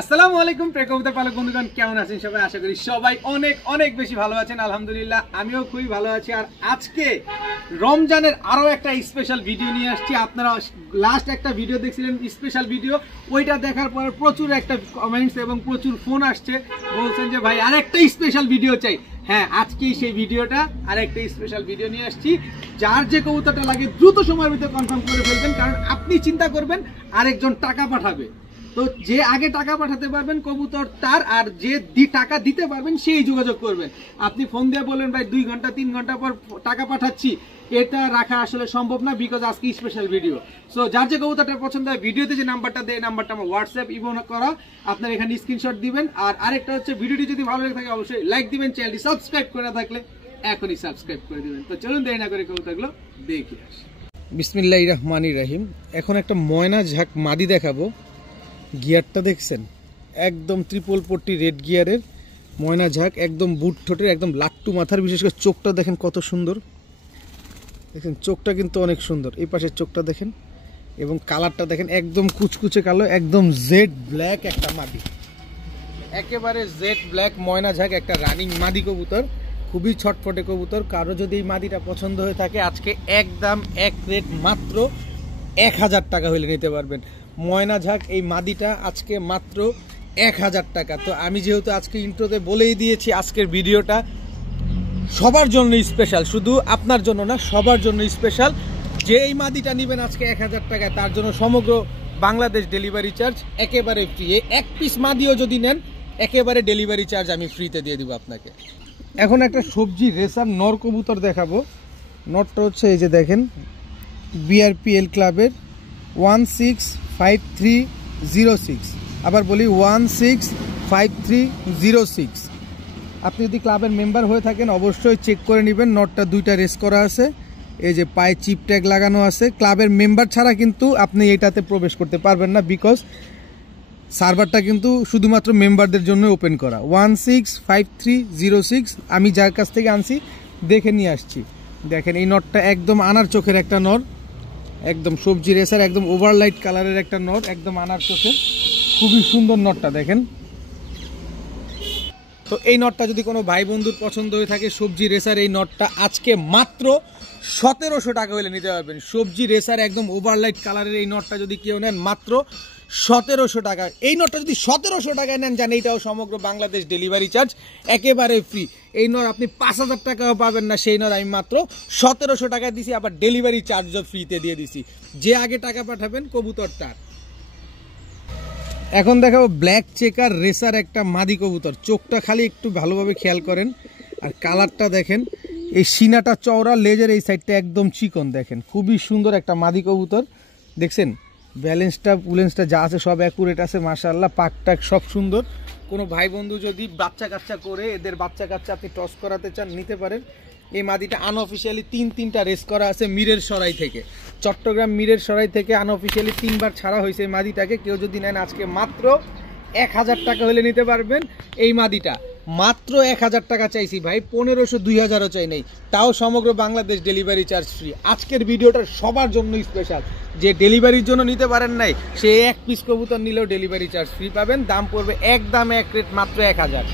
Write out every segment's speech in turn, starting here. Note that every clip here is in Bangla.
আসসালামু আলাইকুম প্রিয় কবুতর পালক বন্ধুগণ, কেমন আছেন সবাই? আশা করি সবাই অনেক অনেক বেশি ভালো আছেন। আলহামদুলিল্লাহ আমিও খুবই ভালো আছি। আর আজকে রমজানের আরো একটা স্পেশাল ভিডিও নিয়ে আসছি। আপনারা লাস্ট একটা ভিডিও দেখছিলেন স্পেশাল ভিডিও, ওইটা দেখার পর প্রচুর একটা কমেন্টস এবং প্রচুর ফোন আসছে, বলছেন যে ভাই আরেকটা স্পেশাল ভিডিও চাই। হ্যাঁ, আজকেই সেই ভিডিওটা আরেকটা স্পেশাল ভিডিও নিয়ে আসছি। যার যে কবুতরটা লাগে দ্রুত সময়ের ভিতরে কনফার্ম করে ফেলবেন, কারণ আপনি চিন্তা করবেন আরেকজন টাকা পাঠাবে, তো যে আগে টাকা পাঠাতে পারবেন কবুতর তার, আর যে টাকা দিতে পারবেন সেই যোগাযোগ করবেন। আপনি ফোন দিয়ে বলবেন ভাই 2 ঘন্টা 3 ঘন্টা পর টাকা পাঠাচ্ছি, এটা রাখা আসলে সম্ভব না, বিকজ আজকে স্পেশাল ভিডিও। সো যার যে কবুতরটা পছন্দ হয় ভিডিওতে যে নাম্বারটা দেয়, নাম্বারটা আমার হোয়াটসঅ্যাপ ইমো করা, আপনার এখানে স্ক্রিনশট দিবেন। আর আরেকটা হচ্ছে, ভিডিওটি যদি ভালো লেগে থাকে অবশ্যই লাইক দিবেন, চ্যানেলটি সাবস্ক্রাইব করে থাকলে এখনই সাবস্ক্রাইব করে দিবেন। তো চলুন দেরি না করে কবুতরগুলো দেখে আসি। বিসমিল্লাহির রহমানির রহিম। এখন একটা ময়না ঝাঁক মাদি দেখাবো। গিয়ারটা দেখছেন, একদম ট্রিপল পট্টি রেড গিয়ারের ময়না ঝাঁক, একদম বুট ঠোঁটের, একদম লাট্টু মাথার। বিশেষ করে চোখটা দেখেন কত সুন্দর, দেখেন চোখটা কিন্তু অনেক সুন্দর। এই পাশের চোখটা দেখেন এবং কালারটা দেখেন, একদম কুচকুচে কালো, একদম জেড ব্ল্যাক একটা মাদি, একেবারে জেড ব্ল্যাক ময়না ঝাঁক একটা রানিং মাদি কবুতর, খুবই ছটফটে কবুতর। কারো যদি এই মাদিটা পছন্দ হয়ে থাকে আজকে একদম এক রেট মাত্র 1000 টাকা হলে নিতে পারবেন। ময়না ঝাঁক এই মাদিটা আজকে মাত্র 1000 টাকা। তো আমি যেহেতু আজকে ইন্ট্রোতে বলেই দিয়েছি আজকের ভিডিওটা সবার জন্য স্পেশাল, শুধু আপনার জন্য না, সবার জন্য স্পেশাল। যে এই মাদিটা নেবেন আজকে 1000 টাকা, তার জন্য সমগ্র বাংলাদেশ ডেলিভারি চার্জ একেবারে ফ্রি। এক পিস মাদিও যদি নেন একেবারে ডেলিভারি চার্জ আমি ফ্রিতে দিয়ে দিব আপনাকে। এখন একটা সবজি রেসার নর কবুতর দেখাবো। নরটা হচ্ছে এই যে দেখেন, বিআরপিএল ক্লাবের 165306, আবার বলি 165306। আপনি যদি ক্লাবের মেম্বার হয়ে থাকেন অবশ্যই চেক করে নেবেন। নটটা 2টা রেস করা আছে, এই যে পায়ে চিপ ট্যাগ লাগানো আছে। ক্লাবের মেম্বার ছাড়া কিন্তু আপনি এটাতে প্রবেশ করতে পারবেন না, বিকজ সার্ভারটা কিন্তু শুধুমাত্র মেম্বারদের জন্য ওপেন করা। 165306 আমি যার কাছ থেকে আনছি দেখে নিয়ে আসছি। দেখেন এই নটটা একদম আনার চোখের একটা নর, একদম সবজি রেসার, একদম ওভারলাইট কালারের একটা নট, একদম আনার চোখে, খুবই সুন্দর নটটা দেখেন। তো এই নটটা যদি কোনো ভাই বন্ধুর পছন্দ হয়ে থাকে সবজি রেসার, এই নটটা আজকে মাত্র 1700 টাকা হলে নিতে পারবেন। সবজি রেসার একদম ওভারলাইট কালারের এই নটটা যদি কেউ নেন মাত্র 1700 টাকা। এই নটটা যদি 1700 টাকায় নেন, জানেন এইটাও সমগ্র বাংলাদেশ ডেলিভারি চার্জ একেবারে ফ্রি। এই নর আপনি 5000 টাকাও পাবেন না, সেই নর আমি মাত্র 1700 টাকা দিছি, আবার ডেলিভারি চার্জও ফ্রিতে দিয়ে দিছি। যে আগে টাকা পাঠাবেন কবুতরটা। এখন দেখাবো ব্ল্যাক চেকার রেসার একটা মাদি কবুতর। চোখটা খালি একটু ভালোভাবে খেয়াল করেন, আর কালারটা দেখেন, এই সিনাটা চওড়া, লেজের এই সাইডটা একদম চিকন, দেখেন খুবই সুন্দর একটা মাদি কবুতর। দেখছেন ব্যালেন্সটা পুলেন্সটা যা আছে সব অ্যাকুরেট আছে মাশাআল্লাহ, পাকটাক সব সুন্দর। কোনো ভাই বন্ধু যদি বাচ্চা কাচ্চা করে, এদের বাচ্চা কাচ্চা আপনি টস করাতে চান নিতে পারেন। এই মাদিটা আনঅফিসিয়ালি 3টা রেস করা আছে মিরের সরাই থেকে, চট্টগ্রাম মিরের সরাই থেকে আনঅফিসিয়ালি 3বার ছাড়া হয়েছে এই মাদিটাকে। কেউ যদি নেন আজকে মাত্র 1000 টাকা হলে নিতে পারবেন এই মাদিটা। মাত্র 1000 টাকা চাইছি ভাই, 1500 2000ও চাই নাই, তাও সমগ্র বাংলাদেশ ডেলিভারি চার্জ ফ্রি। আজকের ভিডিওটা সবার জন্য স্পেশাল। যে ডেলিভারির জন্য নিতে পারেন নাই, সে এক পিস কবুতর নিলেও ডেলিভারি চার্জ ফ্রি পাবেন। দাম পড়বে একদম এক রেট মাত্র 1000।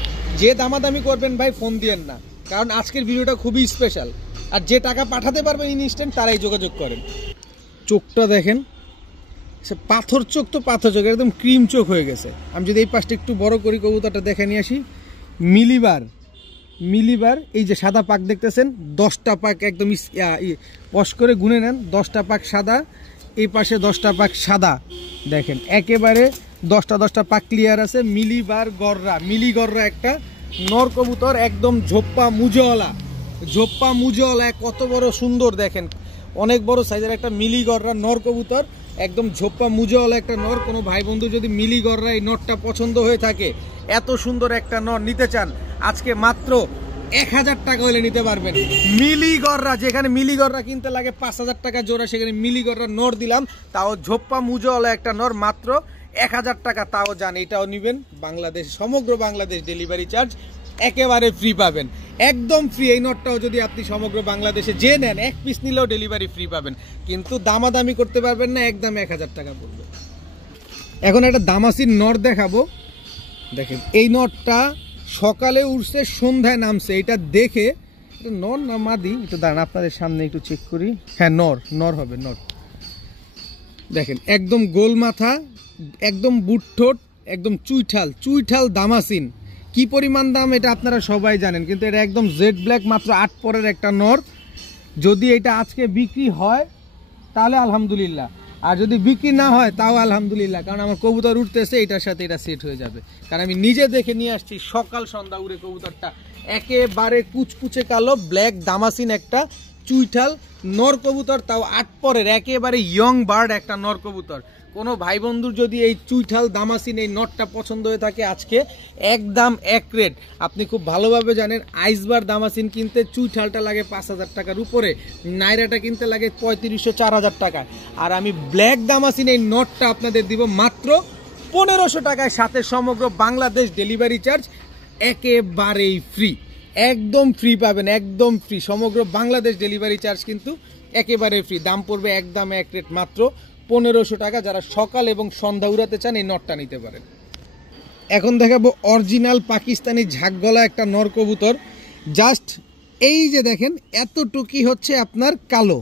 যে দামাদামি করবেন ভাই ফোন দিয়েন না, কারণ আজকের ভিডিওটা খুবই স্পেশাল। আর যে টাকা পাঠাতে পারবেন ইনস্ট্যান্ট তারাই যোগাযোগ করেন। চোখটা দেখেন, পাথর চোখ, তো পাথর চোখ একদম ক্রিম চোখ হয়ে গেছে। আমি যদি এই পাশটা একটু বড় করি কবুতরটা দেখে নিয়ে আসি। মিলিবার এই যে সাদা পাক দেখতেছেন, 10টা পাক একদম ওয়াশ করে গুনে নেন, 10টা পাক সাদা, এই পাশে 10টা পাক সাদা, দেখেন একেবারে 10টা পাক ক্লিয়ার আছে। মিলিবার গররা, মিলি গররা একটা নর কবুতর, একদম ঝোপ্পা মুজওয়ালা, কত বড় সুন্দর দেখেন, অনেক বড় সাইজের একটা মিলি গররা নর কবুতর, একদম ঝোপ্পা মুজওয়ালা একটা নর। কোনো ভাই বন্ধু যদি মিলি গররা এই নরটা পছন্দ হয়ে থাকে, এত সুন্দর একটা নর নিতে চান, আজকে মাত্র 1000 টাকা হলে নিতে পারবেন। মিলি গররা, যেখানে মিলি গররা কিনতে লাগে 5000 টাকা জোড়া, সেখানে মিলি গররা নর দিলাম, তাও ঝোপ্পা মুজওয়ালা একটা নর, মাত্র 1000 টাকা। তাও জান এটাও নেবেন, বাংলাদেশ সমগ্র বাংলাদেশ ডেলিভারি চার্জ একেবারে ফ্রি পাবেন, একদম ফ্রি। এই নটটাও যদি আপনি সমগ্র বাংলাদেশে যে নেন, এক পিস নিলেও ডেলিভারি ফ্রি পাবেন, কিন্তু দামাদামি করতে পারবেন না, একদম 1000 টাকা পড়বে। এখন একটা দামাসির নর দেখাবো। দেখেন এই নটটা সকালে উঠছে সন্ধ্যায় নামছে, এটা দেখে নর না মাদি একটু দাঁড়ান আপনাদের সামনে একটু চেক করি। হ্যাঁ নর হবে নর। দেখেন একদম গোল মাথা, একদম বুটঠোঁট, একদম চুইঠাল দামাসিন। কি পরিমাণ দাম এটা আপনারা সবাই জানেন, কিন্তু এটা একদম জেড ব্ল্যাক, মাত্র 8 পরের একটা নর। যদি এটা আজকে বিক্রি হয় তাহলে আলহামদুলিল্লাহ, আর যদি বিক্রি না হয় তাও আলহামদুলিল্লাহ, কারণ আমার কবুতর উঠতেছে, এটার সাথে এটা সেট হয়ে যাবে। কারণ আমি নিজে দেখে নিয়ে আসছি, সকাল সন্ধ্যা উড়ে কবুতরটা একেবারে কুচকুচে কালো ব্ল্যাক দামাসিন একটা চুইঠাল নর কবুতর, তাও 8 পরের একেবারে ইয়ং বার্ড একটা নর কবুতর। কোনো ভাই বন্ধুর যদি এই চুইঠাল দামাসিন এই নটটা পছন্দ হয়ে থাকে, আজকে একদম এক রেট। আপনি খুব ভালোভাবে জানেন আইসবার দামাসিন কিনতে চুইঠালটা লাগে 5,000 টাকার উপরে, নাইরাটা কিনতে লাগে 3500-4000 টাকা। আর আমি ব্ল্যাক দামাসিন এই নটটা আপনাদের দিব মাত্র 1500 টাকায়, সাথে সমগ্র বাংলাদেশ ডেলিভারি চার্জ একেবারেই ফ্রি, একদম ফ্রি পাবেন, একদম ফ্রি। সমগ্র বাংলাদেশ ডেলিভারি চার্জ কিন্তু একেবারে ফ্রি। দাম পড়বে একদম এক রেট, মাত্র 1500 টাকা। যারা সকাল এবং সন্ধ্যা উড়াতে চান এই নটটা নিতে পারেন। এখন দেখাবো অরিজিনাল পাকিস্তানি ঝাঁকগলা একটা নর কবুতর। জাস্ট এই যে দেখেন এতটুকি হচ্ছে আপনার কালো,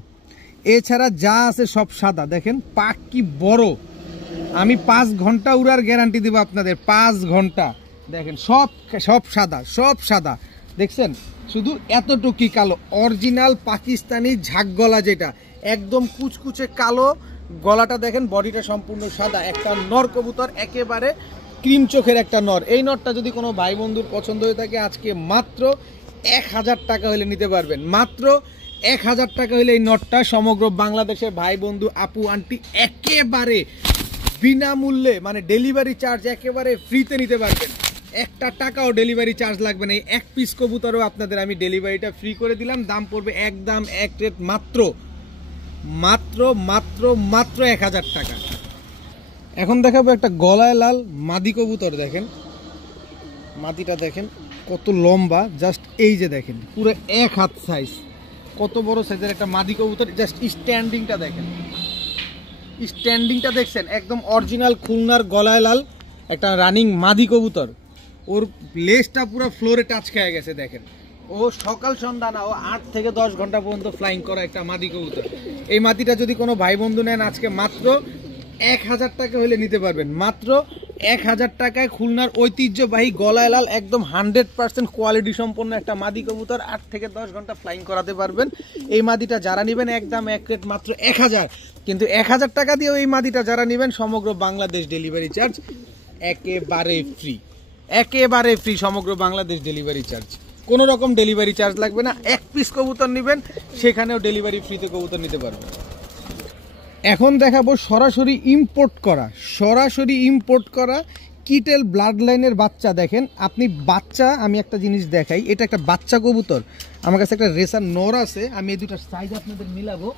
এছাড়া যা আছে সব সাদা। দেখেন পাক কি বড়, আমি 5 ঘন্টা উড়ার গ্যারান্টি দেবো আপনাদের, 5 ঘন্টা। দেখেন সব সাদা দেখছেন, শুধু এতটুকি কালো। অরিজিনাল পাকিস্তানি ঝাঁকগলা, যেটা একদম কুচকুচে কালো গলাটা, দেখেন বডিটা সম্পূর্ণ সাদা, একটা নর কবুতর, একেবারে ক্রিম চোখের একটা নর। এই নরটা যদি কোনো ভাই বন্ধুর পছন্দ হয়ে থাকে, আজকে মাত্র 1000 টাকা হলে নিতে পারবেন। মাত্র 1000 টাকা হলে এই নটটা সমগ্র বাংলাদেশের ভাই বন্ধু আপু আন্টি একেবারে বিনামূল্যে, মানে ডেলিভারি চার্জ একেবারে ফ্রিতে নিতে পারবেন। 1 টাকাও ডেলিভারি চার্জ লাগবে না। এই এক পিস কবুতরও আপনাদের আমি ডেলিভারিটা ফ্রি করে দিলাম। দাম পড়বে একদম এক রেট, মাত্র 1000 টাকা। এখন দেখাবো একটা গলায় লাল মাদি কবুতর। দেখেন মাদিটা দেখেন কত লম্বা, জাস্ট এই যে দেখেন পুরো 1 হাত সাইজ, কত বড় সাইজের একটা মাদি কবুতর। জাস্ট স্ট্যান্ডিংটা দেখেন, স্ট্যান্ডিংটা দেখছেন, একদম অরিজিনাল খুলনার গলায় লাল একটা রানিং মাদি কবুতর। ওর লেজটা পুরো ফ্লোরে টাচ খেয়ে গেছে। দেখেন ও সকাল সন্ধ্যা না, ও 8 থেকে 10 ঘন্টা পর্যন্ত ফ্লাইং করা একটা মাদি কবুতর। এই মাদিটা যদি কোনো ভাই বন্ধু নেন, আজকে মাত্র 1000 টাকা হলে নিতে পারবেন। মাত্র 1000 টাকায় খুলনার ঐতিহ্যবাহী গলায় লাল একদম 100% কোয়ালিটি সম্পন্ন একটা মাদি কবুতর, 8 থেকে 10 ঘন্টা ফ্লাইং করাতে পারবেন। এই মাদিটা যারা নেবেন একদম এক রেট, মাত্র 1000। কিন্তু 1000 টাকা দিয়েও এই মাদিটা যারা নেবেন, সমগ্র বাংলাদেশ ডেলিভারি চার্জ একেবারে ফ্রি, একেবারে ফ্রি। সমগ্র বাংলাদেশ ডেলিভারি চার্জ, কোনো রকম ডেলিভারি চার্জ লাগবে না। এক পিস কবুতর নেবেন, সেখানেও ডেলিভারি ফ্রিতে কবুতর নিতে পারবেন। এখন দেখাবো সরাসরি ইম্পোর্ট করা কিটেল ব্লাড লাইনের বাচ্চা। দেখেন আপনি বাচ্চা, আমি একটা জিনিস দেখাই, এটা একটা বাচ্চা কবুতর। আমার কাছে একটা রেসার নর আছে, আমি এই দুটার সাইজ আপনাদের মিলাবো।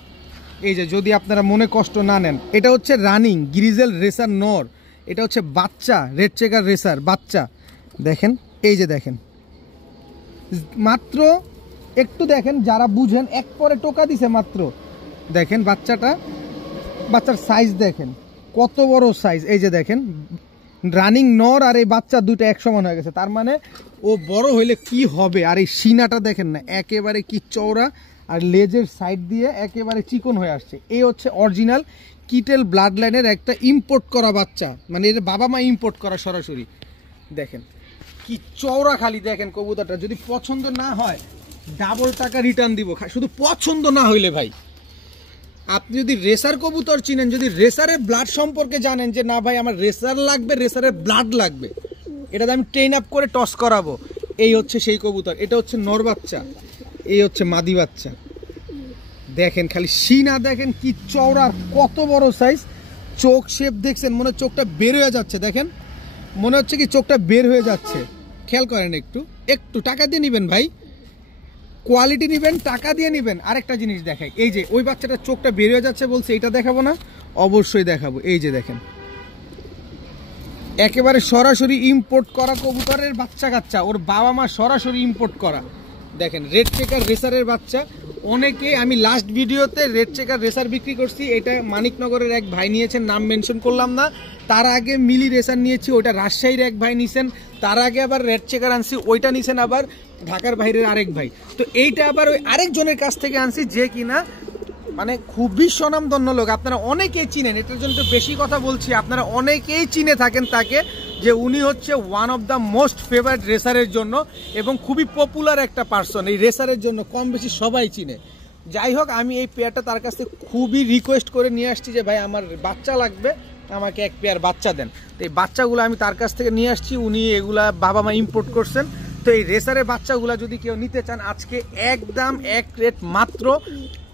এই যে যদি আপনারা মনে কষ্ট না নেন, এটা হচ্ছে রানিং গ্রিজেল রেসার নর, এটা হচ্ছে বাচ্চা রেড চেকার রেসার বাচ্চা। দেখেন এই যে দেখেন, মাত্র একটু দেখেন, যারা বুঝেন এক পরে টোকা দিছে মাত্র। দেখেন বাচ্চার সাইজ দেখেন কত বড় সাইজ। এই যে দেখেন রানিং নর আর এই বাচ্চা দুটো এক সমান হয়ে গেছে, তার মানে ও বড় হইলে কি হবে। আর এই সিনাটা দেখেন না, একেবারে কি চওড়া, আর লেজের সাইড দিয়ে একেবারে চিকন হয়ে আসছে। এই হচ্ছে অরিজিনাল কিটেল ব্লাড লাইনের একটা ইম্পোর্ট করা বাচ্চা, মানে এর বাবা মা ইম্পোর্ট করা সরাসরি। দেখেন কি চওড়া, খালি দেখেন কবুতরটা। যদি পছন্দ না হয় ডাবল টাকা রিটার্ন দিব, শুধু পছন্দ না হইলে ভাই। আপনি যদি রেসার কবুতর চিনেন, যদি রেসারের ব্লাড সম্পর্কে জানেন যে না ভাই আমার রেসার লাগবে, রেসারের ব্লাড লাগবে, এটাতে আমি ট্রেন আপ করে টস করাবো, এই হচ্ছে সেই কবুতর। এটা হচ্ছে নর বাচ্চা, এই হচ্ছে মাদি বাচ্চা। দেখেন খালি সিনা দেখেন কি চওড়া, কত বড় সাইজ। চোখ শেপ দেখছেন, মনে হয় চোখটা বের হয়ে যাচ্ছে। দেখেন মনে হচ্ছে কি চোখটা বের হয়ে যাচ্ছে। খেয়াল করেন, একটু টাকা দিয়ে নেবেন ভাই, কোয়ালিটি নেবেন, টাকা দিয়ে নেবেন। আরেকটা জিনিস দেখাই, এই যে ওই বাচ্চাটার চোখটা বের হয়ে যাচ্ছে বলছে, এটা দেখাবো না? অবশ্যই দেখাবো। এই যে দেখেন একেবারে সরাসরি ইম্পোর্ট করা কবুতরের বাচ্চা কাচ্চা, ওর বাবা মা সরাসরি ইম্পোর্ট করা। দেখেন রেড চেকার রেসারের বাচ্চা। অনেকে আমি লাস্ট ভিডিওতে রেড চেকার রেসার বিক্রি করছি, এটা মানিকনগরের এক ভাই নিয়েছেন, নাম মেনশন করলাম না। তার আগে মিলি রেসার নিয়েছি, ওইটা রাজশাহীর এক ভাই নিয়েছেন। তার আগে আবার রেড চেকার আনছি, ওইটা নিয়েছেন আবার ঢাকার বাইরের আরেক ভাই। তো এইটা আবার ওই আরেকজনের কাছ থেকে আনছি, যে কিনা মানে খুবই স্বনামধন্য লোক, আপনারা অনেকেই চিনেন। এটার জন্য তো বেশি কথা বলছি, আপনারা অনেকেই চিনে থাকেন তাকে, যে উনি হচ্ছে one of the most favourite রেসারের জন্য এবং খুবই পপুলার একটা পার্সন এই রেসারের জন্য, কম বেশি সবাই চিনে। যাই হোক, আমি এই পেয়ারটা তার কাছ থেকে খুবই রিকোয়েস্ট করে নিয়ে আসছি যে ভাই আমার বাচ্চা লাগবে, আমাকে এক পেয়ার বাচ্চা দেন। তো এই বাচ্চাগুলো আমি তার কাছ থেকে নিয়ে আসছি, উনি এগুলা বাবা মা ইম্পোর্ট করছেন। তো এই রেসারের বাচ্চাগুলো যদি কেউ নিতে চান, আজকে একদম এক রেট মাত্র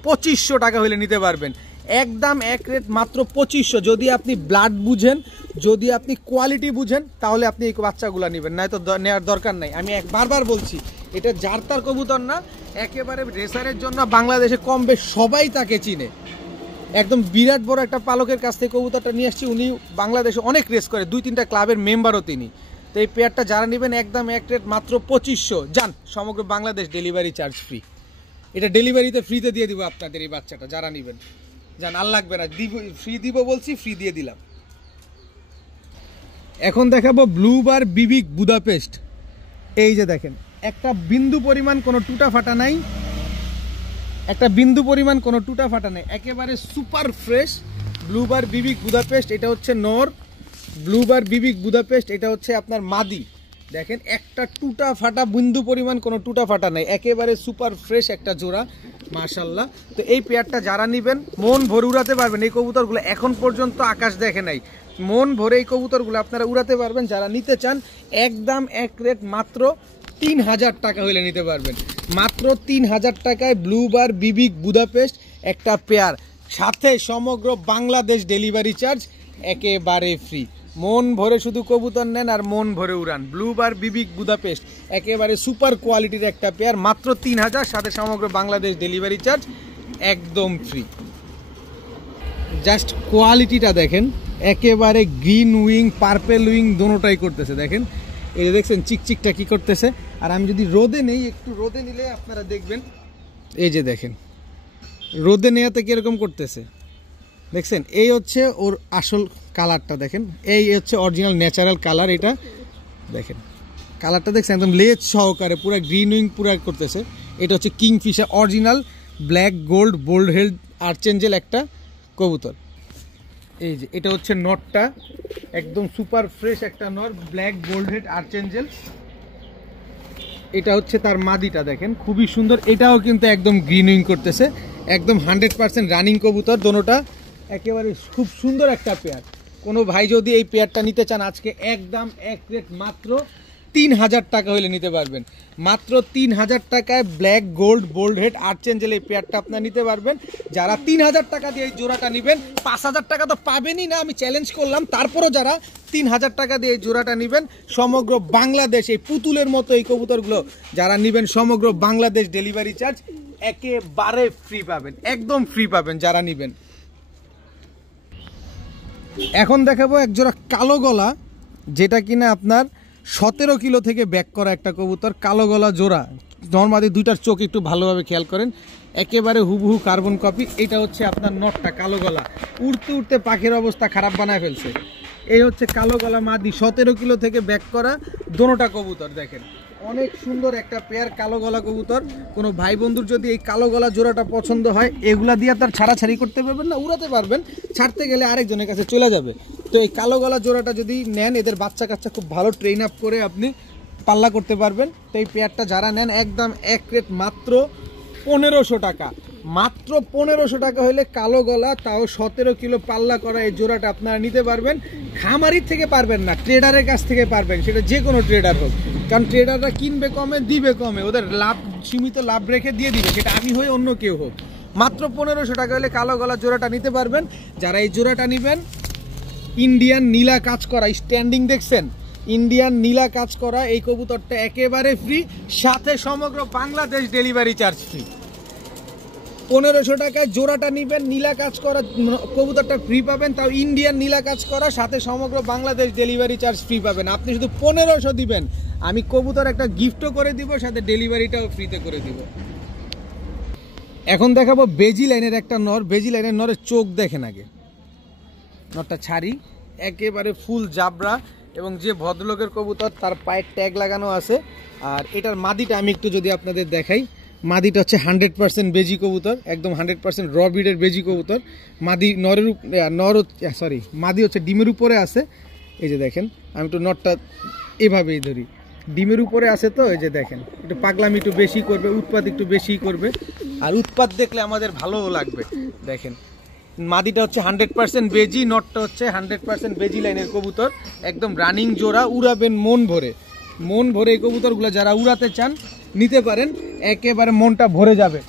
2500 টাকা হলে নিতে পারবেন। একদম এক রেট মাত্র 2500। যদি আপনি ব্লাড বুঝেন, যদি আপনি কোয়ালিটি বুঝেন, তাহলে আপনি এই বাচ্চাগুলো নেবেন, নয়তো নেওয়ার দরকার নাই। আমি বারবার বলছি, এটা যার তার কবুতর না, একেবারে রেসারের জন্য বাংলাদেশে কম বেশ সবাই তাকে চিনে। একদম বিরাট বড় একটা পালকের কাছ থেকে কবুতরটা নিয়ে আসছি, উনি বাংলাদেশে অনেক রেস করে, 2-3টা ক্লাবের মেম্বারও তিনি। তো এই পেয়ারটা যারা নেবেন একদম এক রেট মাত্র 2500। যান, সমগ্র বাংলাদেশ ডেলিভারি চার্জ ফ্রি। এটা ডেলিভারিতে ফ্রিতে দিয়ে দিব আপনাদের এই বাচ্চাটা, যারা নেবেন যান, আর লাগবে না, ফ্রি দিব বলছি, ফ্রি দিয়ে দিলাম। এখন দেখাবো ব্লুবার বিবিক বুদাপেস্ট। এই যে দেখেন, একটা বিন্দু পরিমাণ কোনো টুটা ফাটা নাই, একটা বিন্দু পরিমাণ কোনো টুটা ফাটা নেই, একেবারে সুপার ফ্রেশ ব্লুবার বিবিক বুদাপেস্ট। এটা হচ্ছে নর ব্লুবার বিবিক বুদাপেস্ট, এটা হচ্ছে আপনার মাদি। দেখেন একটা টুটা ফাটা বিন্দু পরিমাণ কোনো টুটা ফাটা নেই, একেবারে সুপার ফ্রেশ একটা জোড়া, মাশাল্লাহ। তো এই পেয়ারটা যারা নেবেন মন ভরে উড়াতে পারবেন। এই কবুতরগুলো এখন পর্যন্ত আকাশ দেখে নাই, মন ভরে এই কবুতরগুলো আপনারা উড়াতে পারবেন। যারা নিতে চান একদম এক রেট মাত্র 3000 টাকা হলে নিতে পারবেন। মাত্র 3000 টাকায় ব্লুবার বিবিক বুদাপেস্ট একটা পেয়ার, সাথে সমগ্র বাংলাদেশ ডেলিভারি চার্জ একেবারে ফ্রি। মন ভরে শুধু কবুতর নেন আর মন ভরে উড়ান। ব্লুবার বিবিক বুদাপেস্ট একেবারে সুপার কোয়ালিটির একটা পেয়ার, মাত্র 3000, সাথে সমগ্র বাংলাদেশ ডেলিভারি চার্জ একদম ফ্রি। জাস্ট কোয়ালিটিটা দেখেন, একেবারে গ্রিন উইং পার্পেল উইং দোনোটাই করতেছে। দেখেন এই যে দেখছেন চিকচিকটা কি করতেছে। আর আমি যদি রোদে নেই, একটু রোদে নিলে আপনারা দেখবেন, এই যে দেখেন রোদে নেওয়াতে কিরকম করতেছে, দেখছেন। এই হচ্ছে ওর আসল কালারটা, দেখেন এই হচ্ছে অরিজিনাল ন্যাচারাল কালার। এটা দেখেন কালারটা দেখছেন, একদম লেজ সহকারে পুরো গ্রিন উইং পুরো করতেছে। এটা হচ্ছে kingfisher original black gold bold head archangel একটা কবুতর। এই যে এটা হচ্ছে নটটা, একদম সুপার ফ্রেশ একটা নর, ব্ল্যাক গোল্ড হেড আর্চেঞ্জেল। এটা হচ্ছে তার মাদিটা, দেখেন খুবই সুন্দর, এটাও কিন্তু একদম গ্রিন উইং করতেছে, একদম 100% রানিং কবুতর দোনোটা, একেবারে খুব সুন্দর একটা পেয়ার। কোনো ভাই যদি এই পেয়ারটা নিতে চান, আজকে একদম এক রেট মাত্র 3000 টাকা হলে নিতে পারবেন। মাত্র 3000 টাকায় black gold bold head archangel এই পেয়ারটা আপনারা নিতে পারবেন। যারা 3000 টাকা দিয়ে এই জোড়াটা নেবেন, 5000 টাকা তো পাবেনই না, আমি চ্যালেঞ্জ করলাম, তারপরও যারা 3000 টাকা দিয়ে এই জোড়াটা নেবেন, সমগ্র বাংলাদেশ এই পুতুলের মতো এই কবুতরগুলো যারা নেবেন, সমগ্র বাংলাদেশ ডেলিভারি চার্জ একেবারে ফ্রি পাবেন, একদম ফ্রি পাবেন যারা নেবেন। এখন দেখাবো এক জোড়া কালো গলা, যেটা কিনা আপনার 17 কিলো থেকে ব্যাক করা একটা কবুতর, কালো গলা জোড়া। নর্মালি দুইটার চোখ একটু ভালোভাবে খেয়াল করেন, একেবারে হুবহু কার্বন কপি। এটা হচ্ছে আপনার নটটা কালো গলা, উড়তে উড়তে পাখির অবস্থা খারাপ বানায় ফেলছে। এই হচ্ছে কালো গলা মাদি, 17 কিলো থেকে ব্যাক করা দোনোটা কবুতর। দেখেন অনেক সুন্দর একটা পেয়ার কালো গলা কবুতর। কোনো ভাই বন্ধুর যদি এই কালো গলা জোড়াটা পছন্দ হয়, এগুলা দিয়ে তার ছাড়াছাড়ি করতে পারবেন না, উড়াতে পারবেন, ছাড়তে গেলে আরেকজনের কাছে চলে যাবে। তো এই কালো গলা জোড়াটা যদি নেন, এদের বাচ্চা কাচ্চা খুব ভালো ট্রেন আপ করে আপনি পাল্লা করতে পারবেন। তো এই পেয়ারটা যারা নেন একদম এক রেট মাত্র 1500 টাকা। মাত্র 1500 টাকা হলে কালো গলা, তাও 17 কিলো পাল্লা করা এই জোড়াটা আপনারা নিতে পারবেন। খামারির থেকে পারবেন না, ট্রেডারের কাছ থেকে পারবেন, সেটা যে কোনো ট্রেডার হোক। কারণ ট্রেডাররা কিনবে কমে, দিবে কমে, ওদের লাভ সীমিত লাভ রেখে দিয়ে দিবে, সেটা আমি হই অন্য কেউ হোক। মাত্র 1500 টাকা হলে কালো গলা জোড়াটা নিতে পারবেন। যারা এই জোড়াটা নেবেন, ইন্ডিয়ান নীলা কাজ করা স্ট্যান্ডিং দেখছেন, ইন্ডিয়ান নীলা কাজ করা এই কবুতরটা একেবারে ফ্রি, সাথে সমগ্র বাংলাদেশ ডেলিভারি চার্জ ফ্রি। 1500 টাকায় জোড়াটা নেবেন, নীলা কাজ করা কবুতরটা ফ্রি পাবেন, তাও ইন্ডিয়ান নীলা কাজ করা, সাথে সমগ্র বাংলাদেশ ডেলিভারি চার্জ ফ্রি পাবেন। আপনি শুধু 1500 দিবেন আমি কবুতর একটা গিফটও করে দিব, সাথে ডেলিভারিটাও ফ্রিতে করে দিব। এখন দেখাবো বেজি লাইনের একটা নর। বেজি লাইনের নরের চোখ দেখেন আগে, নরটা ছাড়ি, একেবারে ফুল জাবরা, এবং যে ভদ্রলোকের কবুতর তার পায়ের ট্যাগ লাগানো আছে। আর এটার মাদিটা আমি একটু যদি আপনাদের দেখাই, মাদিটা হচ্ছে 100% বেজি কবুতর, একদম 100% র ব্রিডের বেজি কবুতর। মাদি মাদি হচ্ছে ডিমের উপরে আছে। এই যে দেখেন, আমি একটু নরটা এভাবেই ধরি, ডিমের উপরে আছে তো, এই যে দেখেন একটু পাগলামি একটু বেশি করবে, উৎপাত একটু বেশি করবে, আর উৎপাত দেখলে আমাদের ভালোও লাগবে। দেখেন মাদিটা হচ্ছে 100% বেজি, নটটা হচ্ছে 100% বেজি লাইনের কবুতর, একদম রানিং জোড়া, উড়াবেন মন ভরে। মন ভরে এই কবুতরগুলো যারা উড়াতে চান নিতে পারেন, একেবারে মনটা ভরে যাবে,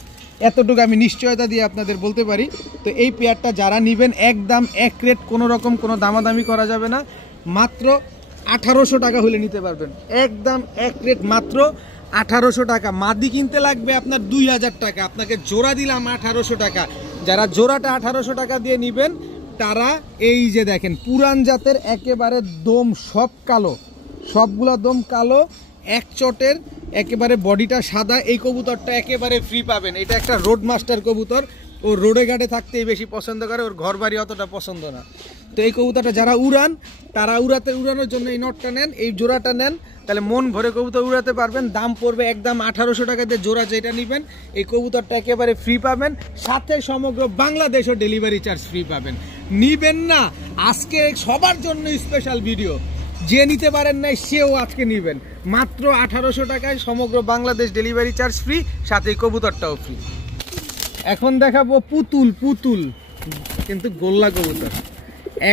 এতটুকু আমি নিশ্চয়তা দিয়ে আপনাদের বলতে পারি। তো এই পেয়ারটা যারা নেবেন একদম এক রেট, কোনো রকম কোনো দামাদামি করা যাবে না, মাত্র 1800 টাকা হলে নিতে পারবেন, একদম এক রেট মাত্র 1800 টাকা। মাদি কিনতে লাগবে আপনার 2000 টাকা, আপনাকে জোড়া দিলাম 1800 টাকা। যারা জোড়াটা 1800 টাকা দিয়ে নেবেন তারা এই যে দেখেন পুরান জাতের একেবারে দম সব কালো, সবগুলা দম কালো, এক চটের, একেবারে বডিটা সাদা, এই কবুতরটা একেবারে ফ্রি পাবেন। এটা একটা রোড মাস্টার কবুতর, ও রোডে ঘাটে থাকতেই বেশি পছন্দ করে, ওর ঘর বাড়ি অতটা পছন্দ না। তো এই কবুতরটা যারা উড়ান তারা উড়ানোর জন্য এই নটটা নেন, এই জোড়াটা নেন, তাহলে মন ভরে কবুতর উড়াতে পারবেন। দাম পড়বে একদম 1800 টাকা দিয়ে জোড়া, যেটা নেবেন এই কবুতরটা একেবারে ফ্রি পাবেন, সাথে সমগ্র বাংলাদেশও ডেলিভারি চার্জ ফ্রি পাবেন। নিবেন না, আজকে সবার জন্য স্পেশাল ভিডিও, যে নিতে পারেন নাই সেও আজকে নেবেন, মাত্র 1800 টাকায় সমগ্র বাংলাদেশ ডেলিভারি চার্জ ফ্রি, সাথে এই কবুতরটাও ফ্রি। এখন দেখাবো পুতুল, কিন্তু গোল্লা কবুতর,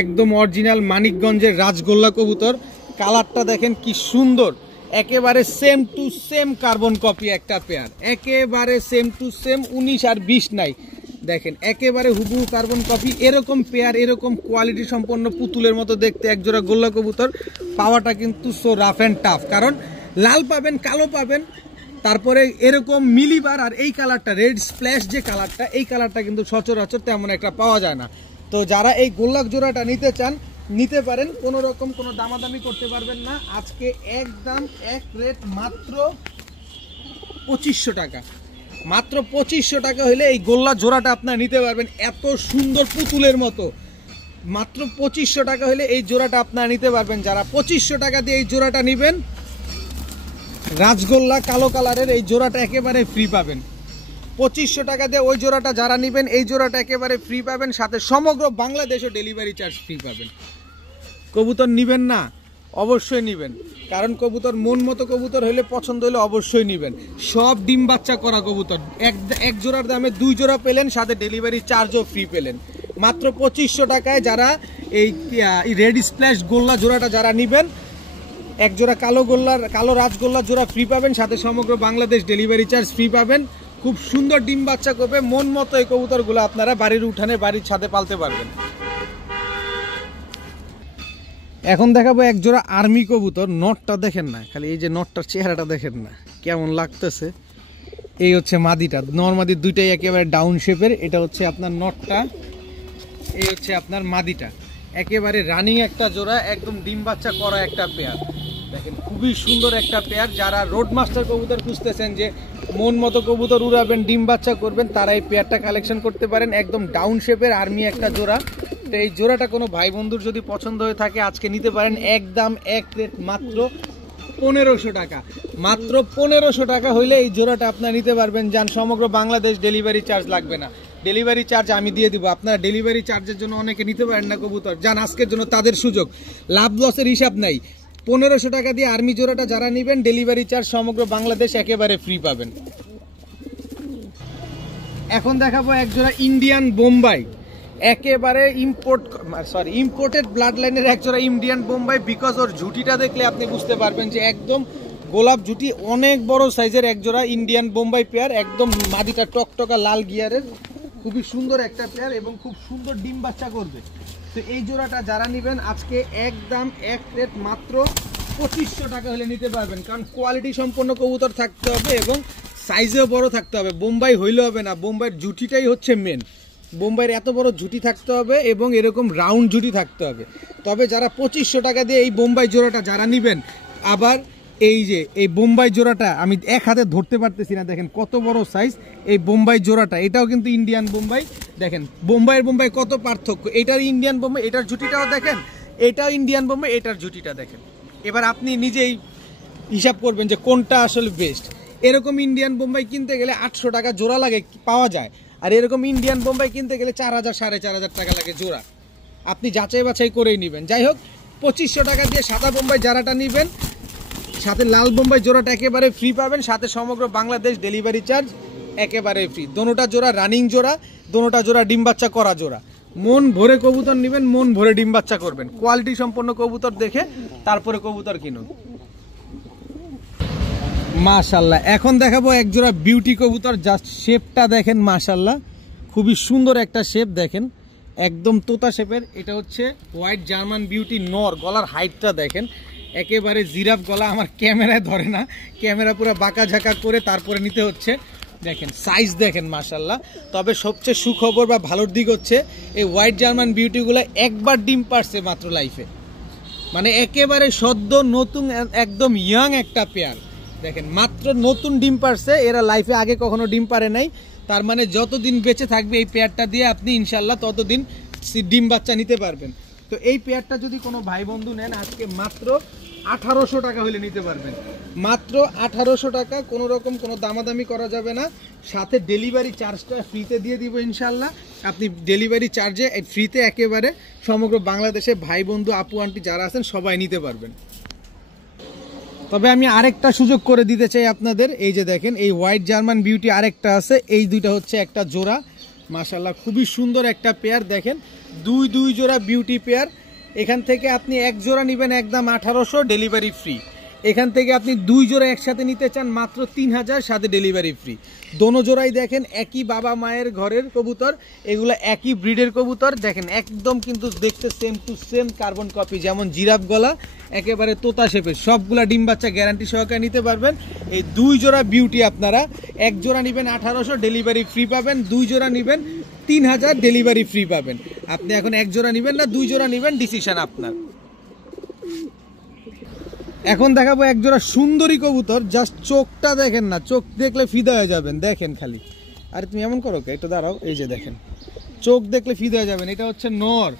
একদম অরিজিনাল মানিকগঞ্জের রাজগোল্লা কবুতর। কালারটা দেখেন কি সুন্দর, একেবারে same to same carbon copy একটা পেয়ার, একেবারে সেম টু সেম, 19 আর 20 নাই। দেখেন একেবারে হুবহু কার্বন কপি, এরকম পেয়ার, এরকম কোয়ালিটি সম্পন্ন পুতুলের মতো দেখতে একজোড়া গোল্লা কবুতর পাওয়াটা কিন্তু সো রাফ অ্যান্ড টাফ, কারণ লাল পাবেন, কালো পাবেন, তারপরে এরকম মিলিবার, আর এই কালারটা রেড স্প্ল্যাশ যে কালারটা, এই কালারটা কিন্তু সচরাচর তেমন একটা পাওয়া যায় না। তো যারা এই গোল্লাক জোড়াটা নিতে চান নিতে পারেন, কোনো রকম কোনো দামাদামি করতে পারবেন না। আজকে একদম এক রেট মাত্র 2500 টাকা, মাত্র 2500 টাকা হলে এই গোল্লা জোড়াটা আপনারা নিতে পারবেন, এত সুন্দর পুতুলের মতো। মাত্র 2500 টাকা হলে এই জোড়াটা আপনারা নিতে পারবেন। যারা 2500 টাকা দিয়ে এই জোড়াটা নেবেন, রাজগোল্লা কালো কালারের এই জোড়াটা একেবারে ফ্রি পাবেন। 2500 টাকা দিয়ে ওই জোড়াটা যারা নেবেন এই জোড়াটা একেবারে ফ্রি পাবেন, সাথে সমগ্র বাংলাদেশও ডেলিভারি চার্জ ফ্রি পাবেন। কবুতর নেবেন না, অবশ্যই নেবেন, কারণ কবুতর মন মতো কবুতর হলে, পছন্দ হলে অবশ্যই নেবেন। সব ডিম বাচ্চা করা কবুতর, এক জোড়ার দামে 2 জোড়া পেলেন, সাথে ডেলিভারি চার্জও ফ্রি পেলেন, মাত্র 2500 টাকায়। যারা এই রেড স্প্ল্যাশ গোল্লা জোড়াটা যারা নেবেন, এক জোড়া কালো রাজগোল্লা জোড়া ফ্রি পাবেন, সাথে সমগ্র বাংলাদেশ ডেলিভারি চার্জ ফ্রি পাবেন। খুব সুন্দর ডিম বাচ্চা করবে, মন মতো এই কবুতরগুলো আপনারা বাড়ির উঠানে, বাড়ির ছাদে পালতে পারবেন। এখন দেখাবো এক জোড়া আর্মি কবুতর, নটটা দেখেন না, খালি এই যে নটটার চেহারাটা দেখেন না কেমন লাগতেছে। এই হচ্ছে মাদিটা, নরমাদি দুইটাই একেবারে ডাউন শেপের, এটা হচ্ছে আপনার নটটা, এই হচ্ছে আপনার মাদিটা, একেবারে রানিং একটা জোড়া, একদম ডিম বাচ্চা করা একটা পেয়ার। দেখেন খুবই সুন্দর একটা পেয়ার। যারা রোড মাস্টার কবুতর খুঁজতেছেন, যে মন মতো কবুতর উড়াবেন, ডিম বাচ্চা করবেন, তারা এই পেয়ারটা কালেকশন করতে পারেন। একদম ডাউন শেপের আর্মি একটা জোড়া। তো এই জোড়াটা কোনো ভাই বন্ধুর যদি পছন্দ হয়ে থাকে আজকে নিতে পারেন, একদম এক রেট মাত্র 1500 টাকা, মাত্র 1500 টাকা হইলে এই জোড়াটা আপনারা নিতে পারবেন। যান সমগ্র বাংলাদেশ ডেলিভারি চার্জ লাগবে না, ডেলিভারি চার্জ আমি দিয়ে দিব। আপনারা ডেলিভারি চার্জের জন্য অনেকে নিতে পারেন না কবুতর, যান আজকের জন্য তাদের সুযোগ, লাভ লসের হিসাব নাই। 1500 টাকা দিয়ে আর্মি জোড়াটা যারা নেবেন, ডেলিভারি চার্জ সমগ্র বাংলাদেশ একেবারে ফ্রি পাবেন। এখন দেখাবো এক জোড়া ইন্ডিয়ান বোম্বাই, একেবারে ইম্পোর্টেড ব্লাড লাইনের এক জোড়া ইন্ডিয়ান বোম্বাই। বিকজ ওর ঝুটিটা দেখলে আপনি বুঝতে পারবেন যে একদম গোলাপ ঝুটি, অনেক বড় সাইজের এক জোড়া ইন্ডিয়ান বোম্বাই পেয়ার, একদম মাদিটা টকটকা লাল গিয়ারের, খুবই সুন্দর একটা পেয়ার এবং খুব সুন্দর ডিম বাচ্চা করবে। তো এই জোড়াটা যারা নেবেন আজকে একদম এক রেট মাত্র 2500 টাকা হলে নিতে পারবেন, কারণ কোয়ালিটি সম্পন্ন কবুতর থাকতে হবে এবং সাইজেও বড় থাকতে হবে। বোম্বাই হইলে হবে না, বোম্বাইয়ের ঝুটিটাই হচ্ছে মেন। বোম্বাইয়ের এত বড় ঝুটি থাকতে হবে এবং এরকম রাউন্ড ঝুটি থাকতে হবে। তবে যারা 2500 টাকা দিয়ে এই বোম্বাই জোড়াটা যারা নেবেন, আবার এই যে এই বোম্বাই জোড়াটা আমি এক হাতে ধরতে পারতেছি না, দেখেন কত বড় সাইজ এই বোম্বাই জোড়াটা। এটাও কিন্তু ইন্ডিয়ান বোম্বাই, দেখেন বোম্বাই কত পার্থক্য। এটার ইন্ডিয়ান বোম্বাই, এটার জুটিটাও দেখেন, এটাও ইন্ডিয়ান বোম্বাই, এটার জুটিটা দেখেন। এবার আপনি নিজেই হিসাব করবেন যে কোনটা আসলে বেস্ট। এরকম ইন্ডিয়ান বোম্বাই কিনতে গেলে 800 টাকা জোড়া লাগে, পাওয়া যায়। আর এরকম ইন্ডিয়ান বোম্বাই কিনতে গেলে 4000 4500 টাকা লাগে জোড়া। আপনি যাচাই বাছাই করেই নেবেন। যাই হোক, 2500 টাকা দিয়ে সাদা বোম্বাই যারাটা নেবেন, সাথে লাল বোম্বাই জোড়াটা একেবারে ফ্রি পাবেন, সাথে সমগ্র বাংলাদেশ ডেলিভারি চার্জ একেবারে ফ্রি। দোনোটা জোড়া রানিং জোড়া, দোনোটা জোড়া ডিম বাচ্চা করা জোড়া। মন ভরে কবুতর নেবেন, মন ভরে ডিম বাচ্চা করবেন। কোয়ালিটি সম্পন্ন কবুতর দেখে তারপরে কবুতর কিনুন। মাশাআল্লাহ, এখন দেখাবো এক জোড়া বিউটি কবুতর। জাস্ট শেপটা দেখেন, মাশাআল্লাহ খুবই সুন্দর একটা শেপ, দেখেন একদম তোতা শেপের। এটা হচ্ছে হোয়াইট জার্মান বিউটি নর। গলার হাইটটা দেখেন, একেবারে জিরাফ গলা। আমার ক্যামেরায় ধরে না, ক্যামেরা পুরো বাঁকা ঝাঁকা করে তারপরে নিতে হচ্ছে। দেখেন সাইজ দেখেন, মাশাআল্লাহ। তবে সবচেয়ে সুখবর বা ভালোর দিক হচ্ছে এই হোয়াইট জার্মান বিউটিগুলো একবার ডিম পারছে মাত্র লাইফে, মানে একেবারে সদ্য নতুন একদম ইয়াং একটা পেয়ার। দেখেন মাত্র নতুন ডিম পারছে, এরা লাইফে আগে কখনো ডিম পারে নাই। তার মানে যতদিন বেঁচে থাকবে এই পেয়ারটা দিয়ে আপনি ইনশাল্লাহ ততদিন ডিম বাচ্চা নিতে পারবেন। তো এই পেয়ারটা যদি কোনো ভাই বন্ধু নেন, আজকে মাত্র 1800 টাকা হলে নিতে পারবেন। মাত্র 1800 টাকা, কোনো রকম কোনো দামাদামি করা যাবে না। সাথে ডেলিভারি চার্জটা ফ্রিতে দিয়ে দিব ইনশাল্লাহ। আপনি ডেলিভারি চার্জে ফ্রিতে একেবারে সমগ্র বাংলাদেশে ভাই বন্ধু আপু আন্টি যারা আছেন সবাই নিতে পারবেন। তবে আমি আরেকটা সুযোগ করে দিতে চাই আপনাদের। এই যে দেখেন এই হোয়াইট জার্মান বিউটি আরেকটা আছে, এই দুইটা হচ্ছে একটা জোড়া। মাশাআল্লাহ খুবই সুন্দর একটা পেয়ার। দেখেন দুই জোড়া বিউটি পেয়ার। এখান থেকে আপনি এক জোড়া নেবেন একদম 1800, ডেলিভারি ফ্রি। এখান থেকে আপনি 2 জোড়া একসাথে নিতে চান মাত্র 3000, সাথে ডেলিভারি ফ্রি। দোনো জোড়াই দেখেন একই বাবা মায়ের ঘরের কবুতর, এগুলো একই ব্রিডের কবুতর। দেখেন একদম কিন্তু দেখতে same to same carbon copy, যেমন জিরাফ গলা একেবারে তোতা শেপের। সবগুলা ডিম বাচ্চা গ্যারান্টি সহকারে নিতে পারবেন। এই 2 জোড়া বিউটি আপনারা এক জোড়া নেবেন 1800, ডেলিভারি ফ্রি পাবেন। 2 জোড়া নেবেন 3000, ডেলিভারি ফ্রি পাবেন। আপনি এখন এক জোড়া নেবেন না 2 জোড়া নেবেন, ডিসিশন আপনার। এখন দেখাবো এক জোড়া সুন্দরী কবুতর। জাস্ট চোখটা দেখেন না, চোখ দেখলে ফিদা হয়ে যাবেন। দেখেন খালি, আরে তুমি এমন করো, একটু দাঁড়াও। এই যে দেখেন, চোখ দেখলে ফিদা হয়ে যাবেন। এটা হচ্ছে নর,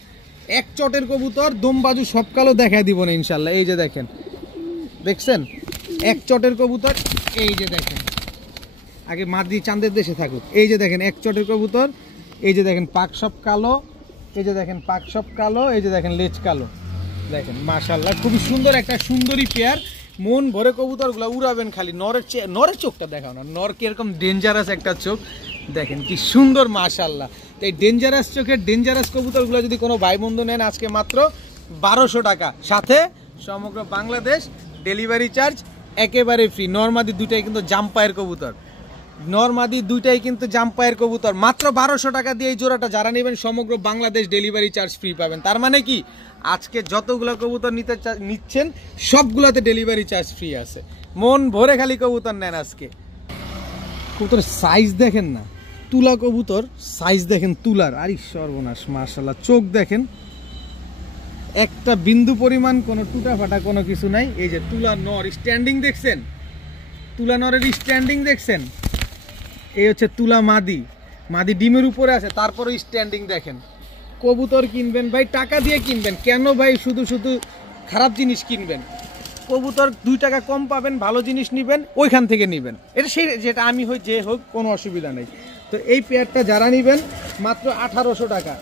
এক চটের কবুতর, দম বাজু সব কালো দেখায় দিব না ইনশাল্লাহ। এই যে দেখেন, দেখছেন এক চটের কবুতর। এই যে দেখেন, আগে মাদি চাঁদের দেশে থাকুক। এই যে দেখেন এক চটের কবুতর। এই যে দেখেন পাক সব কালো, এই যে দেখেন পাক সব কালো, এই যে দেখেন লেজ কালো। দেখেন মাশাআল্লাহ খুবই সুন্দর একটা সুন্দরী পেয়ার। মন ভরে কবুতরগুলো উড়াবেন খালি। নরের চোখটা দেখাও না, নর কিরকম ডেঞ্জারাস একটা চোখ, দেখেন কি সুন্দর মাশাআল্লাহ। তো এই ডেঞ্জারাস চোখের ডেঞ্জারাস কবুতরগুলো যদি কোনো ভাই বন্ধু নেন, আজকে মাত্র 1200 টাকা, সাথে সমগ্র বাংলাদেশ ডেলিভারি চার্জ একেবারে ফ্রি। নরমাদি দুইটাই কিন্তু জাম্পায়ের কবুতর, নরমাদি দুইটাই কিন্তু জাম্পায়ের কবুতর। মাত্র 1200 টাকা দিয়ে এই জোড়াটা যারা নেবেন সমগ্র বাংলাদেশ ডেলিভারি চার্জ ফ্রি পাবেন। তার মানে কি আজকে যতগুলো কবুতর নিচ্ছেন সবগুলোতে ডেলিভারি চার্জ ফ্রি আছে। মন ভরে খালি কবুতর নেন আজকে। কবুতরের সাইজ দেখেন না, তুলা কবুতর সাইজ দেখেন তুলার। আরে সর্বনাশ, মাশাআল্লাহ চোখ দেখেন, একটা বিন্দু পরিমাণ কোনো টুটা ফাটা কোনো কিছু নাই। এই যে তুলা নর স্ট্যান্ডিং দেখছেন, তুলা নরের স্ট্যান্ডিং দেখছেন। এই হচ্ছে তুলা মাদি, মাদি ডিমের উপরে আছে, তারপরে স্ট্যান্ডিং দেখেন। কবুতর কিনবেন ভাই টাকা দিয়ে কিনবেন, কেন ভাই শুধু শুধু খারাপ জিনিস কিনবেন? কবুতর 2 টাকা কম পাবেন, ভালো জিনিস নেবেন, ওইখান থেকে নেবেন। এটা সেই যেটা আমি হই যে হোক, কোনো অসুবিধা নেই। তো এই পেয়ারটা যারা নেবেন মাত্র 1800 টাকা,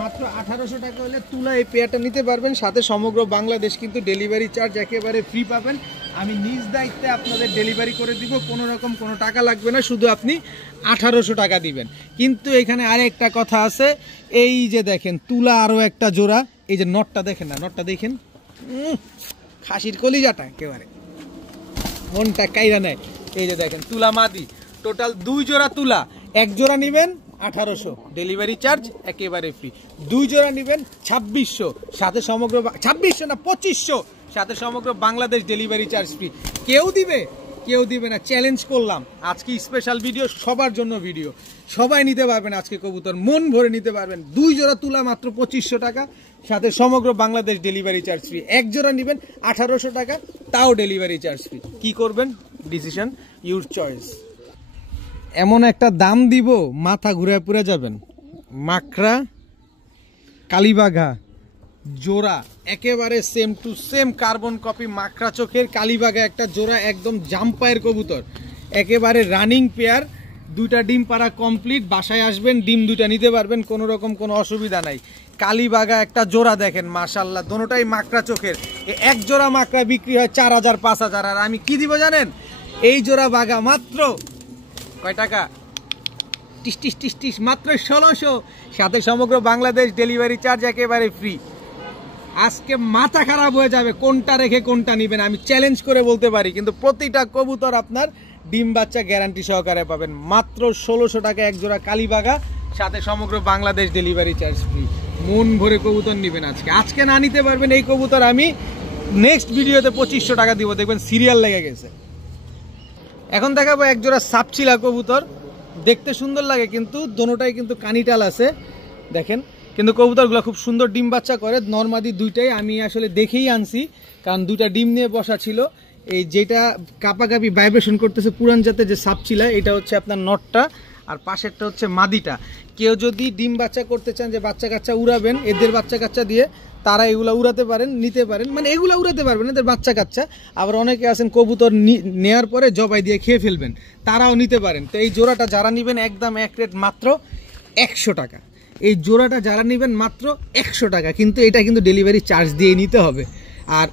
মাত্র 1800 টাকা হলে তুলা এই পেয়ারটা নিতে পারবেন। সাথে সমগ্র বাংলাদেশ কিন্তু ডেলিভারি চার্জ একেবারে ফ্রি পাবেন। আমি নিজ দায়িত্বে আপনাদের ডেলিভারি করে দিব, কোনো রকম কোনো টাকা লাগবে না, শুধু আপনি 1800 টাকা দিবেন। কিন্তু এখানে আরেকটা কথা আছে, এই যে দেখেন তুলা আরও একটা জোড়া। এই যে নটটা দেখেন না, নটটা দেখেন, খাসির কলিজাটা একেবারে মনটা কাইরা নেয়। এই যে দেখেন তুলা মাদি, টোটাল 2 জোড়া তুলা। এক জোড়া নেবেন 1800, ডেলিভারি চার্জ একেবারে ফ্রি। 2 জোড়া নেবেন 2600, সাথে সমগ্র 2600 না 2500, সাথে সমগ্র বাংলাদেশ ডেলিভারি চার্জ ফ্রি। কেউ দিবে কেউ দিবে না, চ্যালেঞ্জ করলাম। আজকে স্পেশাল ভিডিও, সবার জন্য ভিডিও, সবাই নিতে পারবেন আজকে কবুতর, মন ভরে নিতে পারবেন। 2 জোড়া তুলা মাত্র 2500 টাকা, সাথে সমগ্র বাংলাদেশ ডেলিভারি চার্জ ফ্রি। এক জোড়া নেবেন 1800 টাকা, তাও ডেলিভারি চার্জ ফ্রি। কি করবেন ডিসিশন ইউর চয়েস। এমন একটা দাম দিব মাথা ঘুরে পুরে যাবেন। মাকড়া কালীবাঘা জোড়া একেবারে same to same carbon copy মাকড়া চোখের কালীবাঘা একটা জোড়া, একদম জাম্পায়ের কবুতর, একেবারে রানিং পেয়ার। দুইটা ডিম পাড়া কমপ্লিট। বাসায় আসবেন ডিম দুইটা নিতে পারবেন, কোনো রকম কোনো অসুবিধা নাই। কালীবাঘা একটা জোড়া দেখেন মাশাআল্লাহ, দোনোটাই মাকড়া চোখের। এক জোড়া মাকড়া বিক্রি হয় 4000 5000। আর আমি কি দিব জানেন? এই জোড়া বাঘা মাত্র কয় টাকা? টিস টিস টিস টিস, মাত্র 1600। সাথে সমগ্র বাংলাদেশ ডেলিভারি চার্জ একেবারে ফ্রি। আজকে মাথা খারাপ হয়ে যাবে কোনটা রেখে কোনটা নেবেন, আমি চ্যালেঞ্জ করে বলতে পারি। কিন্তু প্রতিটা কবুতর আপনার ডিম বাচ্চা গ্যারান্টি সহকারে পাবেন। মাত্র 1600 টাকা এক জোড়া কালীবাঘা, সাথে সমগ্র বাংলাদেশ ডেলিভারি চার্জ ফ্রি। মন ভরে কবুতর নেবেন আজকে না নিতে পারবেন এই কবুতর আমি নেক্সট ভিডিওতে 2500 টাকা দিব, দেখবেন সিরিয়াল লেগে গেছে। এখন দেখাবো এক জোড়া সাপচিলা কবুতর। দেখতে সুন্দর লাগে কিন্তু দোনোটাই কিন্তু কানিটাল আছে দেখেন, কিন্তু কবুতরগুলো খুব সুন্দর ডিম বাচ্চা করে। নরমাদি দুইটাই আমি আসলে দেখেই আনছি, কারণ দুইটা ডিম নিয়ে বসা ছিল। এই যেটা কাপাকাপি ভাইব্রেশন করতেছে পুরান জাতের যে সাপচিলা, এটা হচ্ছে আপনার নটটা, আর পাশেরটা হচ্ছে মাদিটা। কেউ যদি ডিম বাচ্চা করতে চান, যে বাচ্চা কাচ্চা উড়াবেন এদের বাচ্চা কাচ্চা দিয়ে, তারা এগুলা উড়াতে পারেন, নিতে পারেন। মানে এগুলা উড়াতে পারবেন এদের বাচ্চা কাচ্চা। আবার অনেকে আছেন কবুতর নেয়ার পরে জবাই দিয়ে খেয়ে ফেলবেন, তারাও নিতে পারেন। তো এই জোড়াটা যারা নেবেন একদম এক রেট মাত্র 100 টাকা। এই জোড়াটা যারা নেবেন মাত্র 100 টাকা, কিন্তু এটা কিন্তু ডেলিভারি চার্জ দিয়ে নিতে হবে। আর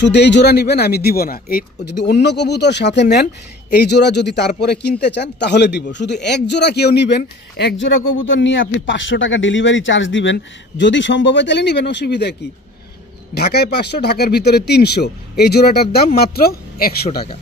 শুধু এই জোড়া নেবেন আমি দিব না। এই যদি অন্য কবুতর সাথে নেন, এই জোড়া যদি তারপরে কিনতে চান তাহলে দিব। শুধু এক জোড়া কেউ নেবেন, এক জোড়া কবুতর নিয়ে আপনি 500 টাকা ডেলিভারি চার্জ দিবেন। যদি সম্ভব হয় তাহলে নেবেন, অসুবিধা কি? ঢাকায় 500, ঢাকার ভিতরে 300। এই জোড়াটার দাম মাত্র 100 টাকা।